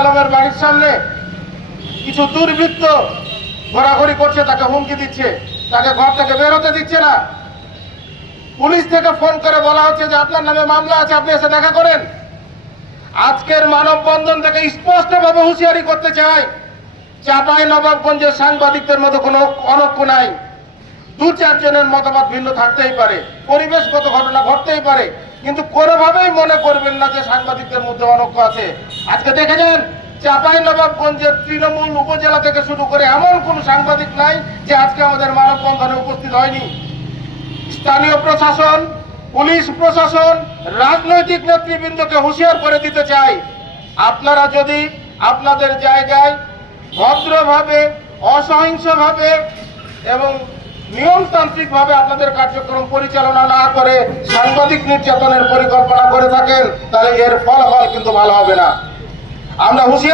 আলমের বাড়ির সামনে কিছু দুর্বৃত্ত ঘোরাঘুরি করছে, তাকে হুমকি দিচ্ছে, তাকে ঘর থেকে বের হতে দিচ্ছে না। পুলিশ থেকে ফোন করে বলা হচ্ছে যে আপনার নামে মামলা আছে, আপনি এসে দেখা করেন। আজকের মানববন্ধন থেকে স্পষ্টভাবে হুঁশিয়ারি করতে চাই, চাঁপাইনবাবগঞ্জের সাংবাদিকদের মধ্যে কোনো অনক্ষ নাই। দু চারজনের মতামত ভিন্ন থাকতেই পারে, পরিবেশগত ঘটনা ঘটতেই পারে, কিন্তু কোনোভাবেই মনে করবেন না যে সাংবাদিকদের মধ্যে অনক্ষ আছে। আজকে দেখে যান, চাঁপাইনবাবগঞ্জের তৃণমূল উপজেলা থেকে শুরু করে এমন কোন সাংবাদিক নাই যে আজকে আমাদের মানববন্ধনে উপস্থিত হয়নি। স্থানীয় প্রশাসন, পুলিশ প্রশাসন, রাজনৈতিক নেতৃবৃন্দকে হুঁশিয়ার করে দিতে চাই, আপনারা যদি আপনাদের জায়গায় ভদ্রভাবে, অসহিংসভাবে এবং নিয়মতান্ত্রিকভাবে আপনাদের কার্যক্রম পরিচালনা না করে সাংবাদিক নির্যাতনের পরিকল্পনা করে থাকেন, তাহলে এর ফলাফল কিন্তু ভালো হবে না। আমরা হুঁশিয়ার